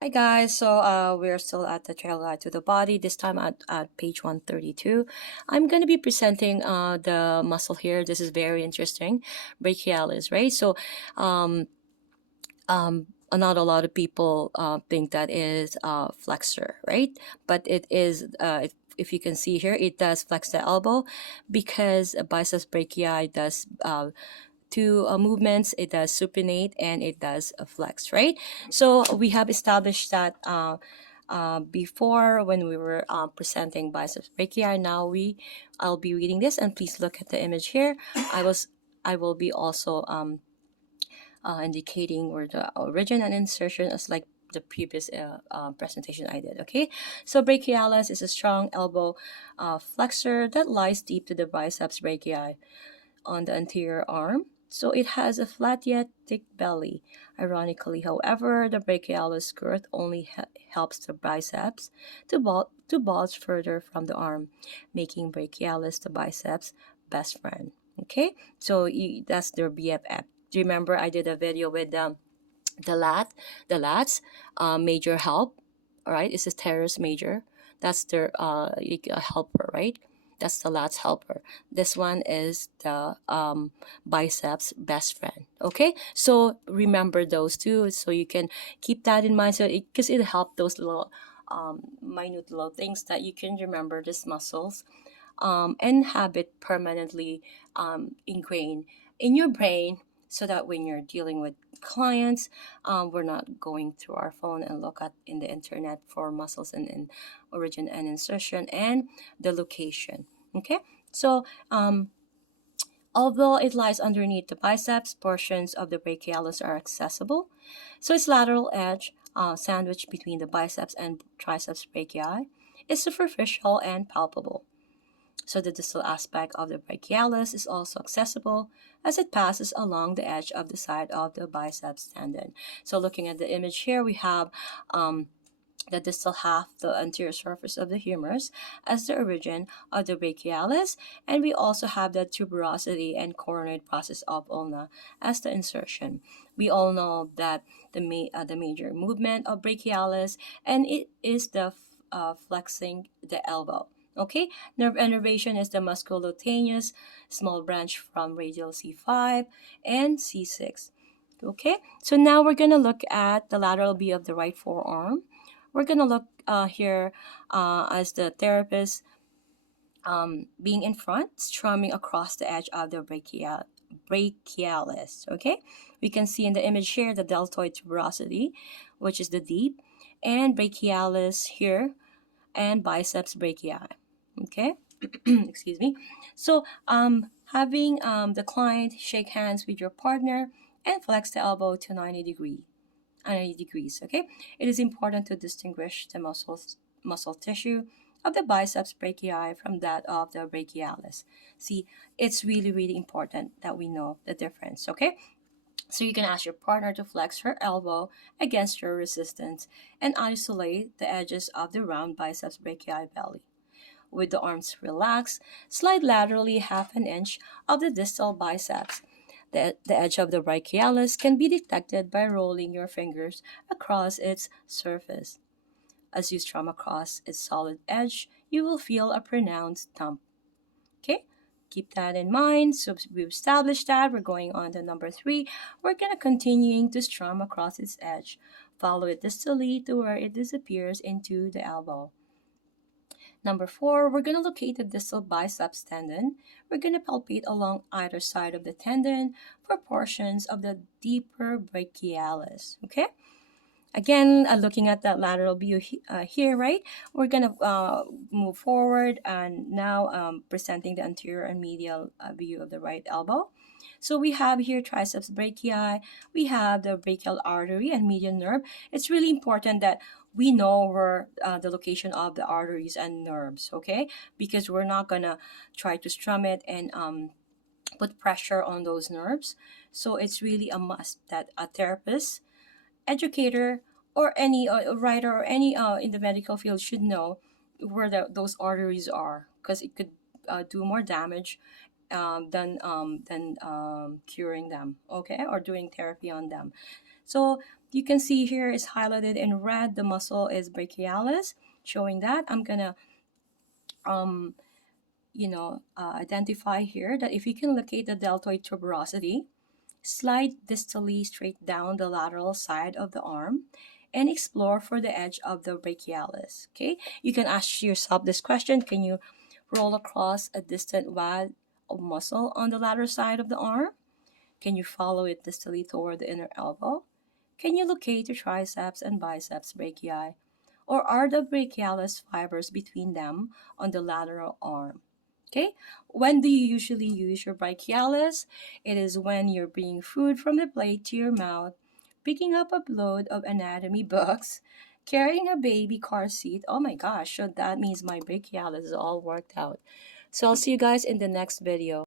Hi guys, so we're still at the trail guide to the body, this time at page 132. I'm going to be presenting the muscle here. This is very interesting, brachialis, right? So um, not a lot of people think that is flexor, right? But it is, if you can see here, it does flex the elbow because biceps brachii does two movements. It does supinate and it does flex, right? So we have established that before when we were presenting biceps brachii. Now I'll be reading this, and please look at the image here. I will be also indicating where the origin and insertion is like the previous presentation I did. Okay, so brachialis is a strong elbow flexor that lies deep to the biceps brachii on the anterior arm. So it has a flat yet thick belly. Ironically, however, the brachialis girth only helps the biceps to bulge further from the arm, making brachialis the biceps best friend. Okay, so that's their BFF. Do you remember I did a video with the lat, the lats, major help. All right, it's a teres major. That's their helper, right? That's the lats helper. This one is the biceps best friend. Okay, so remember those two, so you can keep that in mind. So because it helps those little minute little things that you can remember these muscles and have it permanently ingrained in your brain, so that when you're dealing with clients, we're not going through our phone and look at in the internet for muscles and origin and insertion and the location. Okay, so although it lies underneath the biceps, portions of the brachialis are accessible. So its lateral edge, sandwiched between the biceps and triceps brachii, is superficial and palpable. So the distal aspect of the brachialis is also accessible as it passes along the edge of the side of the biceps tendon. So looking at the image here, we have the distal half, the anterior surface of the humerus, as the origin of the brachialis, and we also have the tuberosity and coronoid process of ulna as the insertion. We all know that the major movement of brachialis, and it is the flexing the elbow. Okay, nerve innervation is the musculocutaneous small branch from radial C5 and C6. Okay, so now we're going to look at the lateral B of the right forearm. We're going to look here as the therapist being in front, strumming across the edge of the brachialis. Okay, we can see in the image here the deltoid tuberosity, which is the deep, and brachialis here, and biceps brachii. Okay, excuse me. So having the client shake hands with your partner and flex the elbow to 90 degrees. Okay, it is important to distinguish the muscle tissue of the biceps brachii from that of the brachialis. See, it's really important that we know the difference. Okay, so you can ask your partner to flex her elbow against your resistance and isolate the edges of the round biceps brachii belly. With the arms relaxed, slide laterally half an inch of the distal biceps. The edge of the brachialis can be detected by rolling your fingers across its surface. As you strum across its solid edge, you will feel a pronounced thump. Okay? Keep that in mind. So we've established that. We're going on to number 3. We're going to continuing to strum across its edge. Follow it distally to where it disappears into the elbow. Number 4, we're going to locate the distal biceps tendon. We're going to palpate along either side of the tendon for portions of the deeper brachialis. Okay? Again, looking at that lateral view here, right? We're going to move forward and now presenting the anterior and medial view of the right elbow. So we have here triceps brachii, we have the brachial artery and median nerve. It's really important that we know where the location of the arteries and nerves, okay? Because we're not gonna try to strum it and put pressure on those nerves. So it's really a must that a therapist, educator, or any writer or any in the medical field should know where those arteries are, because it could do more damage than curing them, okay, or doing therapy on them. So you can see here is highlighted in red. The muscle is brachialis, showing that. I'm gonna um, identify here that if you can locate the deltoid tuberosity, slide distally straight down the lateral side of the arm and explore for the edge of the brachialis. Okay, you can ask yourself this question: can you roll across a distant wad of muscle on the lateral side of the arm? Can you follow it distally toward the inner elbow? Can you locate the triceps and biceps brachii? Or are the brachialis fibers between them on the lateral arm? Okay, when do you usually use your brachialis? It is when you're bringing food from the plate to your mouth, picking up a load of anatomy books, carrying a baby car seat. Oh my gosh, so that means my brachialis is all worked out. So I'll see you guys in the next video.